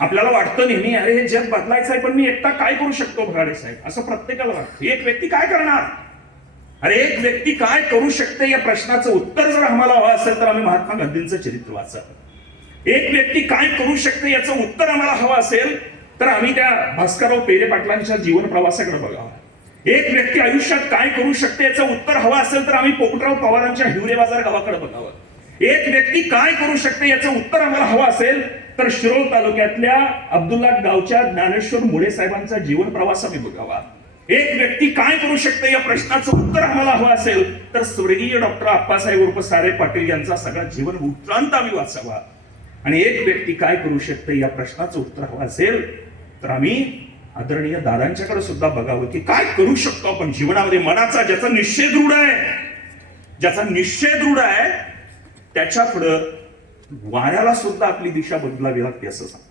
आपल्याला वाटतं नेहमी अरे हे जग बदलायचं आहे, पण मी एकटा काय करू शकतो भराडे साहेब, असं प्रत्येकाला वाटतं. एक व्यक्ती काय करणार, अरे एक व्यक्ती काय करू शकते या प्रश्नाचं उत्तर जर आम्हाला हवं असेल तर आम्ही महात्मा गांधींचं चरित्र वाचावं. एक व्यक्ती काय करू शकते याचं उत्तर आम्हाला हवं असेल तर आम्ही त्या भास्करराव पेरे पाटलांच्या जीवन प्रवासाकडे बघावं. एक व्यक्ती आयुष्यात काय करू शकते याचं उत्तर हवं असेल तर आम्ही पोपटराव पवारांच्या हिवरे बाजार गावाकडे बघावं. एक व्यक्ती काय करू शकते याचं उत्तर आम्हाला हवं असेल तर शिरोळ तालुक्यातल्या अब्दुल्ला गावच्या ज्ञानेश्वर मुळे साहेबांचा जीवन प्रवास आम्ही बघावा. एक व्यक्ती काय करू शकते या प्रश्नाचं उत्तर आम्हाला हवं असेल तर स्वर्गीय डॉक्टर आप्पासाहेब उर्फ सारे पाटील यांचा सगळा जीवन वृत्तांत आम्ही वाचावा. आणि एक व्यक्ती काय करू शकते या प्रश्नाचं उत्तर हवं असेल तर आम्ही आदरणीय दादांच्याकडे सुद्धा बघावं की काय करू शकतो आपण जीवनामध्ये. मनाचा ज्याचा निश्चय दृढ आहे त्याच्या पुढं वाऱ्याला सुद्धा आपली दिशा बदलावी लागते असं सांगतो.